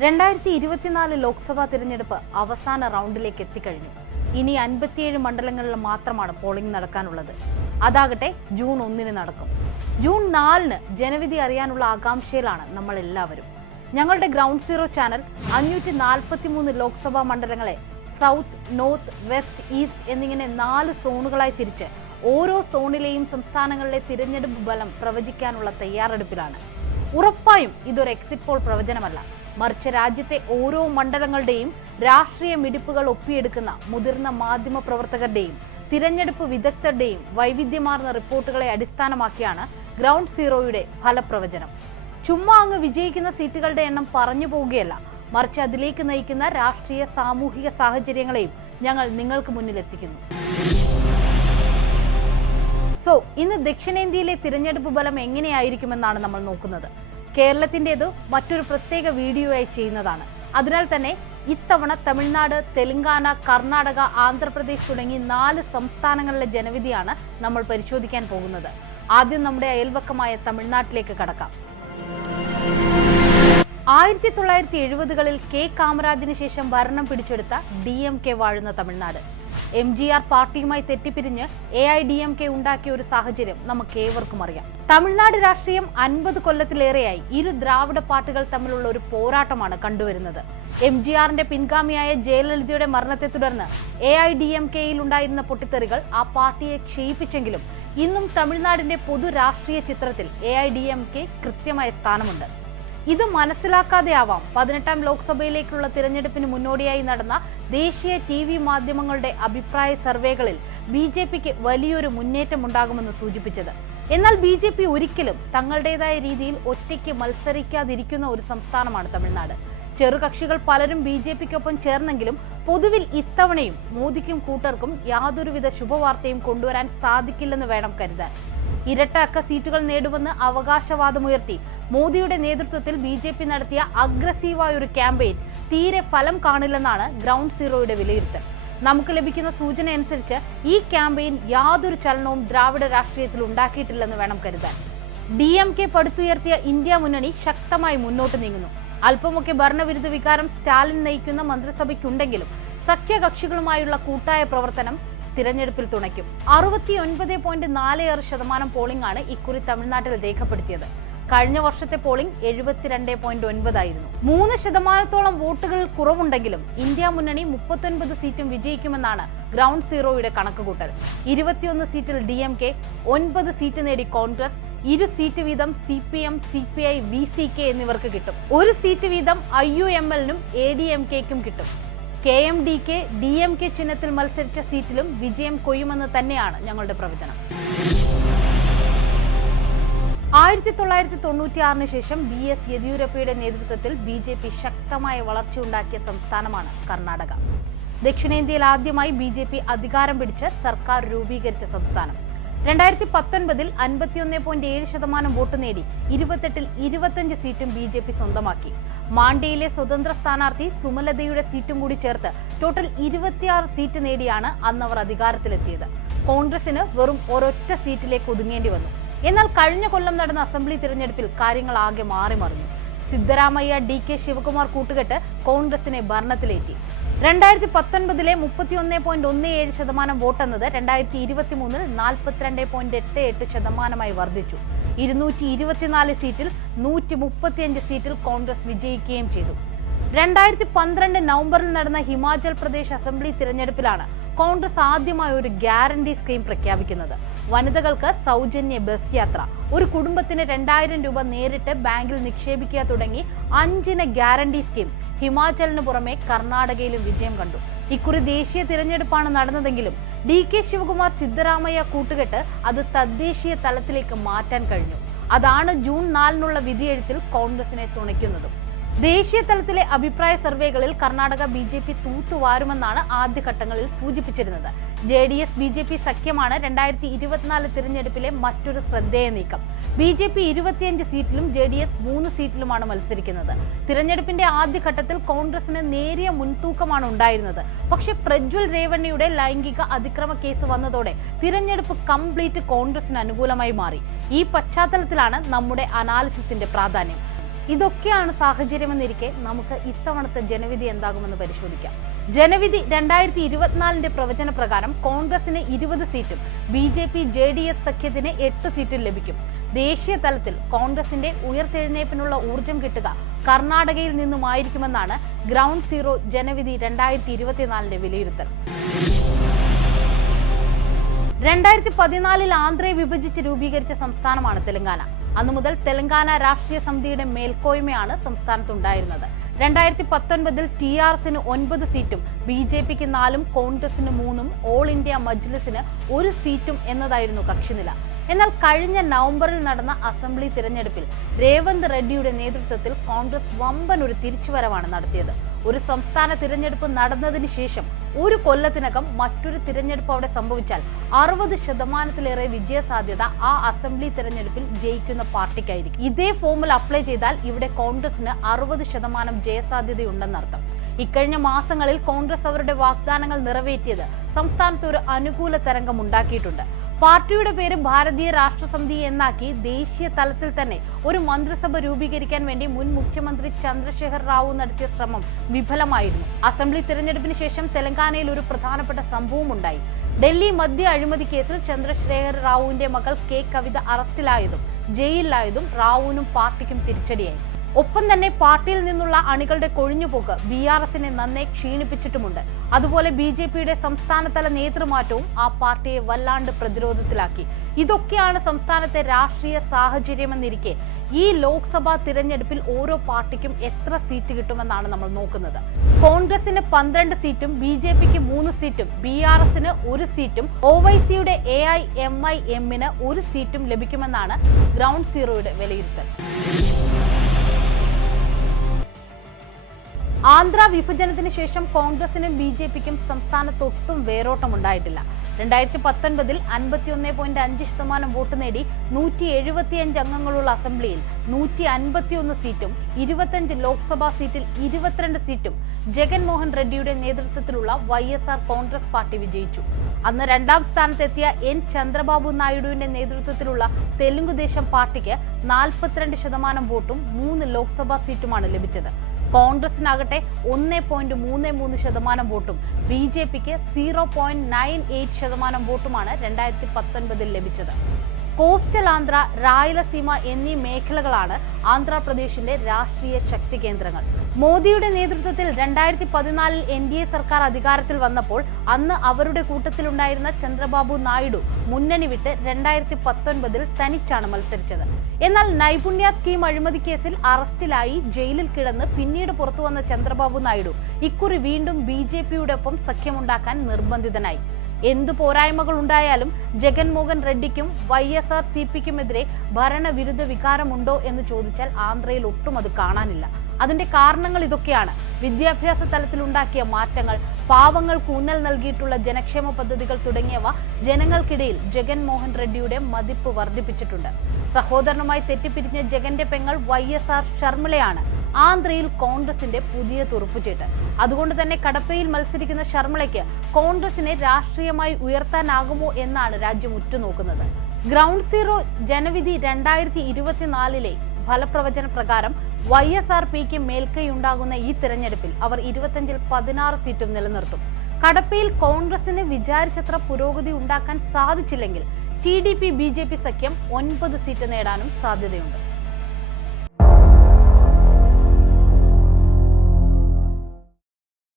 2024 ലോക്സഭാ തിരഞ്ഞെടുപ്പ് അവസാന റൗണ്ടിലേക്ക് എത്തിക്കഴിഞ്ഞു. ഇനി 57 മണ്ഡലങ്ങളിൽ മാത്രമാണ് പോളിംഗ് നടക്കാനുള്ളത്. അതാകട്ടെ ജൂൺ 1 നടക്കും. ജൂൺ 4 ജനവിധി അറിയാനുള്ള ആകാംക്ഷയിലാണ് നമ്മൾ എല്ലാവരും. ഞങ്ങളുടെ ഗ്രൗണ്ട് സീറോ ചാനൽ 543 ലോക്സഭാ മണ്ഡലങ്ങളെ സൗത്ത്, നോർത്ത്, വെസ്റ്റ്, ഈസ്റ്റ് എന്നിങ്ങനെ 4 സോണുകളായി തിരിച്ച് ഓരോ സോണിലെയും സംസ്ഥാനങ്ങളിലെ തിരഞ്ഞെടുപ്പ് ഫലം പ്രവചിക്കാനുള്ള തയ്യാറെടുപ്പിലാണ്. ഉറപ്പായും ഇതൊരു എക്സിറ്റ് പോൾ പ്രവചനമല്ല, മറിച്ച് രാജ്യത്തെ ഓരോ മണ്ഡലങ്ങളുടെയും രാഷ്ട്രീയ മിടിപ്പുകൾ ഒപ്പിയെടുക്കുന്ന മുതിർന്ന മാധ്യമ പ്രവർത്തകരുടെയും തിരഞ്ഞെടുപ്പ് വിദഗ്ധരുടെയും വൈവിധ്യമാർന്ന റിപ്പോർട്ടുകളെ അടിസ്ഥാനമാക്കിയാണ് ഗ്രൗണ്ട് സീറോയുടെ ഫലപ്രവചനം. ചുമ്മാ അങ്ങ് വിജയിക്കുന്ന സീറ്റുകളുടെ എണ്ണം പറഞ്ഞു പോവുകയല്ല, മറിച്ച് അതിലേക്ക് നയിക്കുന്ന രാഷ്ട്രീയ സാമൂഹിക സാഹചര്യങ്ങളെയും ഞങ്ങൾ നിങ്ങൾക്ക് മുന്നിൽ എത്തിക്കുന്നു. ഇന്ന് ദക്ഷിണേന്ത്യയിലെ തിരഞ്ഞെടുപ്പ് ഫലം എങ്ങനെയായിരിക്കുമെന്നാണ് നമ്മൾ നോക്കുന്നത്. കേരളത്തിൻ്റെത് മറ്റൊരു പ്രത്യേക വീഡിയോയായി ചെയ്യുന്നതാണ്. അതിനാൽ തന്നെ ഇത്തവണ തമിഴ്നാട്, തെലങ്കാന, കർണാടക, ആന്ധ്രാപ്രദേശ് തുടങ്ങി 4 സംസ്ഥാനങ്ങളിലെ ജനവിധിയാണ് നമ്മൾ പരിശോധിക്കാൻ പോകുന്നത്. ആദ്യം നമ്മുടെ അയൽവക്കമായ തമിഴ്നാട്ടിലേക്ക് കടക്കാം. 1970കളിൽ കെ കാമരാജിന് ശേഷം ഭരണം പിടിച്ചെടുത്ത DMK വാഴുന്ന തമിഴ്നാട്. MGR പാർട്ടിയുമായി തെറ്റിപ്പിരിഞ്ഞ് AIDMK ഉണ്ടാക്കിയ ഒരു സാഹചര്യം നമുക്ക് ഏവർക്കും അറിയാം. തമിഴ്നാട് രാഷ്ട്രീയം 50 കൊല്ലത്തിലേറെയായി ഇരു ദ്രാവിഡ പാർട്ടികൾ തമ്മിലുള്ള ഒരു പോരാട്ടമാണ് കണ്ടുവരുന്നത്. MGRന്റെ പിൻഗാമിയായ ജയലളിതയുടെ മരണത്തെ തുടർന്ന് AIDMKയിൽ ഉണ്ടായിരുന്ന പൊട്ടിത്തെറികൾ ആ പാർട്ടിയെ ക്ഷയിപ്പിച്ചെങ്കിലും ഇന്നും തമിഴ്നാടിന്റെ പൊതു രാഷ്ട്രീയ ചിത്രത്തിൽ AIDMK കൃത്യമായ സ്ഥാനമുണ്ട്. ഇത് മനസ്സിലാക്കാതെയാവാം 18ാം ലോക്സഭയിലേക്കുള്ള തിരഞ്ഞെടുപ്പിന് മുന്നോടിയായി നടന്ന ദേശീയ TV മാധ്യമങ്ങളുടെ അഭിപ്രായ സർവേകളിൽ BJPക്ക് വലിയൊരു മുന്നേറ്റം ഉണ്ടാകുമെന്ന് സൂചിപ്പിച്ചത്. എന്നാൽ BJP ഒരിക്കലും തങ്ങളുടേതായ രീതിയിൽ ഒറ്റയ്ക്ക് മത്സരിക്കാതിരിക്കുന്ന ഒരു സംസ്ഥാനമാണ് തമിഴ്നാട്. ചെറുകക്ഷികൾ പലരും BJPക്കൊപ്പം ചേർന്നെങ്കിലും പൊതുവിൽ ഇത്തവണയും മോദിക്കും കൂട്ടർക്കും യാതൊരുവിധ ശുഭവാർത്തയും കൊണ്ടുവരാൻ സാധിക്കില്ലെന്ന് വേണം കരുതാൻ. ഇരട്ട അക്ക സീറ്റുകൾ നേടുമെന്ന് അവകാശവാദമുയർത്തി മോദിയുടെ നേതൃത്വത്തിൽ BJP നടത്തിയ അഗ്രസീവായ ഒരു ക്യാമ്പയിൻ തീരെ ഫലം കാണില്ലെന്നാണ് ഗ്രൗണ്ട് സീറോയുടെ വിലയിരുത്തൽ. നമുക്ക് ലഭിക്കുന്ന സൂചന അനുസരിച്ച് ഈ ക്യാമ്പയിൻ യാതൊരു ചലനവും ദ്രാവിഡ രാഷ്ട്രീയത്തിൽ ഉണ്ടാക്കിയിട്ടില്ലെന്ന് വേണം കരുതാൻ. DMK പടുത്തുയർത്തിയ ഇന്ത്യ മുന്നണി ശക്തമായി മുന്നോട്ട് നീങ്ങുന്നു. അല്പമൊക്കെ ഭരണവിരുദ്ധ വികാരം സ്റ്റാലിൻ നയിക്കുന്ന മന്ത്രിസഭയ്ക്കുണ്ടെങ്കിലും സഖ്യകക്ഷികളുമായുള്ള കൂട്ടായ പ്രവർത്തനം തിരഞ്ഞെടുപ്പിൽ തുണയ്ക്കും. 69.46% പോളിംഗ് ആണ് ഇക്കുറി തമിഴ്നാട്ടിൽ രേഖപ്പെടുത്തിയത്. കഴിഞ്ഞ വർഷത്തെ പോളിംഗ് 72.9 ആയിരുന്നു. 3% വോട്ടുകൾ കുറവുണ്ടെങ്കിലും ഇന്ത്യ മുന്നണി 39 സീറ്റും വിജയിക്കുമെന്നാണ് ഗ്രൗണ്ട് സീറോയുടെ കണക്കുകൂട്ടൽ. 21 സീറ്റിൽ DMK, 9 സീറ്റ് നേടി കോൺഗ്രസ്, 2 സീറ്റ് വീതം CPM, CPI, VCK എന്നിവർക്ക് കിട്ടും. 1 സീറ്റ് വീതം IUMLനും ADMKക്കും കിട്ടും. KMDK, DMK ചിഹ്നത്തിൽ മത്സരിച്ച സീറ്റിലും വിജയം കൊയ്യുമെന്ന് തന്നെയാണ് ഞങ്ങളുടെ പ്രവചനം. 1996 ശേഷം BS യെദ്യൂരപ്പയുടെ നേതൃത്വത്തിൽ BJP ശക്തമായ വളർച്ചയുണ്ടാക്കിയ സംസ്ഥാനമാണ് കർണാടക. ദക്ഷിണേന്ത്യയിൽ ആദ്യമായി BJP അധികാരം പിടിച്ച് സർക്കാർ രൂപീകരിച്ച സംസ്ഥാനം. 2019 51.7% വോട്ട് നേടി 28ൽ 25 സീറ്റും BJP സ്വന്തമാക്കി. മാണ്ഡ്യയിലെ സ്വതന്ത്ര സ്ഥാനാർത്ഥി സുമലതയുടെ സീറ്റും കൂടി ചേർത്ത് ടോട്ടൽ 26 സീറ്റ് നേടിയാണ് അന്നവർ അധികാരത്തിലെത്തിയത്. കോൺഗ്രസിന് വെറും ഒരൊറ്റ സീറ്റിലേക്ക് ഒതുങ്ങേണ്ടി വന്നു. എന്നാൽ കഴിഞ്ഞ കൊല്ലം നടന്ന അസംബ്ലി തിരഞ്ഞെടുപ്പിൽ കാര്യങ്ങൾ ആകെ മാറിമറിഞ്ഞു. സിദ്ധരാമയ്യ, DK ശിവകുമാർ കൂട്ടുകെട്ട് കോൺഗ്രസിനെ ഭരണത്തിലേറ്റി. 2019 31.17% വോട്ടെന്നത് 2023 42.88% വർദ്ധിച്ചു. 224 സീറ്റിൽ 135 സീറ്റിൽ കോൺഗ്രസ് വിജയിക്കുകയും ചെയ്തു. 2012 നവംബറിൽ നടന്ന ഹിമാചൽ പ്രദേശ് അസംബ്ലി തിരഞ്ഞെടുപ്പിലാണ് കോൺഗ്രസ് ആദ്യമായി ഒരു ഗ്യാരണ്ടി സ്കീം പ്രഖ്യാപിക്കുന്നത്. വനിതകൾക്ക് സൗജന്യ ബസ് യാത്ര, ഒരു കുടുംബത്തിന് 2000 രൂപ നേരിട്ട് ബാങ്കിൽ നിക്ഷേപിക്കുക തുടങ്ങി 5 ഗ്യാരണ്ടി സ്കീം ഹിമാചലിന് പുറമെ കർണാടകയിലും വിജയം കണ്ടു. ഇക്കുറി ദേശീയ തിരഞ്ഞെടുപ്പാണ് നടന്നതെങ്കിലും DK ശിവകുമാർ, സിദ്ധരാമയ്യ കൂട്ടുകെട്ട് അത് തദ്ദേശീയ തലത്തിലേക്ക് മാറ്റാൻ കഴിഞ്ഞു. അതാണ് ജൂൺ 4 വിധിയെഴുത്തിൽ കോൺഗ്രസിനെ തുണയ്ക്കുന്നതും. ദേശീയ തലത്തിലെ അഭിപ്രായ സർവേകളിൽ കർണാടക BJP തൂത്തുവാരുമെന്നാണ് ആദ്യഘട്ടങ്ങളിൽ സൂചിപ്പിച്ചിരുന്നത്. JDS BJP സഖ്യമാണ് 2024 തിരഞ്ഞെടുപ്പിലെ മറ്റൊരു ശ്രദ്ധേയ നീക്കം. BJP 25 സീറ്റിലും JDS 3 സീറ്റിലുമാണ് മത്സരിക്കുന്നത്. തിരഞ്ഞെടുപ്പിന്റെ ആദ്യഘട്ടത്തിൽ കോൺഗ്രസിന് നേരിയ മുൻതൂക്കമാണ് ഉണ്ടായിരുന്നത്. പക്ഷേ പ്രജ്വൽ രേവണ്ണയുടെ ലൈംഗിക അതിക്രമ കേസ് വന്നതോടെ തിരഞ്ഞെടുപ്പ് കംപ്ലീറ്റ് കോൺഗ്രസിന് അനുകൂലമായി മാറി. ഈ പശ്ചാത്തലത്തിലാണ് നമ്മുടെ അനാലിസിസിന്റെ പ്രാധാന്യം. ഇതൊക്കെയാണ് സാഹചര്യമെന്നിരിക്കെ നമുക്ക് ഇത്തവണത്തെ ജനവിധി എന്താകുമെന്ന് പരിശോധിക്കാം. ജനവിധി 2024 പ്രവചന പ്രകാരം കോൺഗ്രസിന് 20 സീറ്റും BJP JDS സഖ്യത്തിന് 8 സീറ്റും ലഭിക്കും. ദേശീയ തലത്തിൽ കോൺഗ്രസിന്റെ ഉയർത്തെഴുന്നേൽപ്പിനുള്ള ഊർജം കിട്ടുക കർണാടകയിൽ നിന്നുമായിരിക്കുമെന്നാണ് ഗ്രൗണ്ട് സീറോ ജനവിധി 2024 വിലയിരുത്തൽ. 2014 ആന്ധ്രയെ വിഭജിച്ച് രൂപീകരിച്ച സംസ്ഥാനമാണ് തെലങ്കാന. അന്നു മുതൽ തെലങ്കാന രാഷ്ട്രീയ സമിതിയുടെ മേൽക്കോയ്മയാണ് സംസ്ഥാനത്തുണ്ടായിരുന്നത്. 2019 TRSന് 9 സീറ്റും BJPക്ക് 4 കോൺഗ്രസിന് 3 ഓൾ ഇന്ത്യ മജ്ലിസിന് 1 സീറ്റും എന്നതായിരുന്നു കക്ഷിനില. എന്നാൽ കഴിഞ്ഞ നവംബറിൽ നടന്ന അസംബ്ലി തിരഞ്ഞെടുപ്പിൽ രേവന്ത് റെഡ്ഡിയുടെ നേതൃത്വത്തിൽ കോൺഗ്രസ് വമ്പൻ ഒരു തിരിച്ചുവരവാണ് നടത്തിയത്. ഒരു സംസ്ഥാന തിരഞ്ഞെടുപ്പ് നടന്നതിന് ശേഷം ഒരു കൊല്ലത്തിനകം മറ്റൊരു തിരഞ്ഞെടുപ്പ് അവിടെ സംഭവിച്ചാൽ 60% വിജയസാധ്യത ആ അസംബ്ലി തിരഞ്ഞെടുപ്പിൽ ജയിക്കുന്ന പാർട്ടിക്കായിരിക്കും. ഇതേ ഫോമുല അപ്ലൈ ചെയ്താൽ ഇവിടെ കോൺഗ്രസിന് 60% ജയസാധ്യതയുണ്ടെന്നർത്ഥം. ഇക്കഴിഞ്ഞ മാസങ്ങളിൽ കോൺഗ്രസ് അവരുടെ വാഗ്ദാനങ്ങൾ നിറവേറ്റിയത് സംസ്ഥാനത്ത് ഒരു അനുകൂല തരംഗം ഉണ്ടാക്കിയിട്ടുണ്ട്. പാർട്ടിയുടെ പേര് ഭാരതീയ രാഷ്ട്രസമിതി എന്നാക്കി ദേശീയ തലത്തിൽ തന്നെ ഒരു മന്ത്രിസഭ രൂപീകരിക്കാൻ വേണ്ടി മുൻ മുഖ്യമന്ത്രി ചന്ദ്രശേഖർ റാവു നടത്തിയ ശ്രമം വിഫലമായിരുന്നു. അസംബ്ലി തിരഞ്ഞെടുപ്പിന് ശേഷം തെലങ്കാനയിൽ ഒരു പ്രധാനപ്പെട്ട സംഭവം ഉണ്ടായി. ഡൽഹി മദ്യ അഴിമതി കേസിൽ ചന്ദ്രശേഖർ റാവുവിന്റെ മകൾ K കവിത അറസ്റ്റിലായതും ജയിലിലായതും റാവുവിനും പാർട്ടിക്കും തിരിച്ചടിയായി. ഒപ്പം തന്നെ പാർട്ടിയിൽ നിന്നുള്ള അണികളുടെ കൊഴിഞ്ഞുപോക്ക് BRSനെ നന്നെ ക്ഷീണിപ്പിച്ചിട്ടുമുണ്ട്. അതുപോലെ BJPയുടെ സംസ്ഥാനതല നേതൃമാറ്റവും ആ പാർട്ടിയെ വല്ലാണ്ട് പ്രതിരോധത്തിലാക്കി. ഇതൊക്കെയാണ് സംസ്ഥാനത്തെ രാഷ്ട്രീയ സാഹചര്യമെന്നിരിക്കെ ഈ ലോക്സഭാ തിരഞ്ഞെടുപ്പിൽ ഓരോ പാർട്ടിക്കും എത്ര സീറ്റ് കിട്ടുമെന്നാണ് നമ്മൾ നോക്കുന്നത്. കോൺഗ്രസിന് 12 സീറ്റും BJPക്ക് 3 സീറ്റും BRSന് 1 സീറ്റും OYCയുടെ AIMIMന് 1 സീറ്റും ലഭിക്കുമെന്നാണ് ഗ്രൗണ്ട് സീറോയുടെ വിലയിരുത്തൽ. ആന്ധ്ര വിഭജനത്തിന് ശേഷം കോൺഗ്രസിനും BJPക്കും സംസ്ഥാനത്തൊട്ടും വേരോട്ടമുണ്ടായിട്ടില്ല. 2019 51.5% വോട്ട് നേടി 175 അംഗങ്ങളുള്ള അസംബ്ലിയിൽ 151 സീറ്റും 25 ലോക്സഭാ സീറ്റിൽ 22 സീറ്റും ജഗൻമോഹൻ റെഡ്ഡിയുടെ നേതൃത്വത്തിലുള്ള YSR കോൺഗ്രസ് പാർട്ടി വിജയിച്ചു. അന്ന് 2ാം സ്ഥാനത്തെത്തിയ N ചന്ദ്രബാബു നായിഡുവിന്റെ നേതൃത്വത്തിലുള്ള തെലുങ്കുദേശം പാർട്ടിക്ക് 42% വോട്ടും 3 ലോക്സഭാ സീറ്റുമാണ് ലഭിച്ചത്. കോൺഗ്രസിനാകട്ടെ 1.33% വോട്ടും BJPക്ക് 0.98% വോട്ടുമാണ് 2019 ലഭിച്ചത്. കോസ്റ്റൽ ആന്ധ്ര, രായലസീമ എന്നീ മേഖലകളാണ് ആന്ധ്രാപ്രദേശിന്റെ രാഷ്ട്രീയ ശക്തി കേന്ദ്രങ്ങൾ. മോദിയുടെ നേതൃത്വത്തിൽ 2014 NDA സർക്കാർ അധികാരത്തിൽ വന്നപ്പോൾ അന്ന് അവരുടെ കൂട്ടത്തിലുണ്ടായിരുന്ന ചന്ദ്രബാബു നായിഡു മുന്നണി വിട്ട് 2019 തനിച്ചാണ് മത്സരിച്ചത്. എന്നാൽ നൈപുണ്യ സ്കീം അഴിമതി കേസിൽ അറസ്റ്റിലായി ജയിലിൽ കിടന്ന് പിന്നീട് പുറത്തുവന്ന ചന്ദ്രബാബു നായിഡു ഇക്കുറി വീണ്ടും BJPയോടൊപ്പം സഖ്യമുണ്ടാക്കാൻ നിർബന്ധിതനായി. എന്തു പോരായ്മകൾ ഉണ്ടായാലും ജഗൻമോഹൻ റെഡ്ഡിക്കും YSR CPക്കുമെതിരെ ഭരണവിരുദ്ധ വികാരമുണ്ടോ എന്ന് ചോദിച്ചാൽ ആന്ധ്രയിൽ ഒട്ടും അത് കാണാനില്ല. അതിന്റെ കാരണങ്ങൾ ഇതൊക്കെയാണ്. വിദ്യാഭ്യാസ തലത്തിലുണ്ടാക്കിയ മാറ്റങ്ങൾ, പാവങ്ങൾക്ക് ഊന്നൽ നൽകിയിട്ടുള്ള ജനക്ഷേമ പദ്ധതികൾ തുടങ്ങിയവ ജനങ്ങൾക്കിടയിൽ ജഗൻമോഹൻ റെഡ്ഡിയുടെ മതിപ്പ് വർദ്ധിപ്പിച്ചിട്ടുണ്ട്. സഹോദരനുമായി തെറ്റിപ്പിരിഞ്ഞ ജഗന്റെ പെങ്ങൾ YSR ശർമിളയാണ് ആന്ധ്രയിൽ കോൺഗ്രസിന്റെ പുതിയ തുറുപ്പുചീട്ട്. അതുകൊണ്ട് തന്നെ കടപ്പയിൽ മത്സരിക്കുന്ന ശർമിളയ്ക്ക് കോൺഗ്രസിനെ രാഷ്ട്രീയമായി ഉയർത്താനാകുമോ എന്നാണ് രാജ്യം ഉറ്റുനോക്കുന്നത്. ഗ്രൗണ്ട് സീറോ ജനവിധി 2024 ഫലപ്രവചന പ്രകാരം YSRPക്ക് മേൽക്കൈയുണ്ടാകുന്ന ഈ തിരഞ്ഞെടുപ്പിൽ അവർ 25-ൽ 16 സീറ്റും നിലനിർത്തും. കടപ്പയിൽ കോൺഗ്രസിന് വിചാരിച്ചത്ര പുരോഗതി ഉണ്ടാക്കാൻ സാധിച്ചില്ലെങ്കിൽ TDP BJP സഖ്യം 9 സീറ്റ് നേടാനും സാധ്യതയുണ്ട്.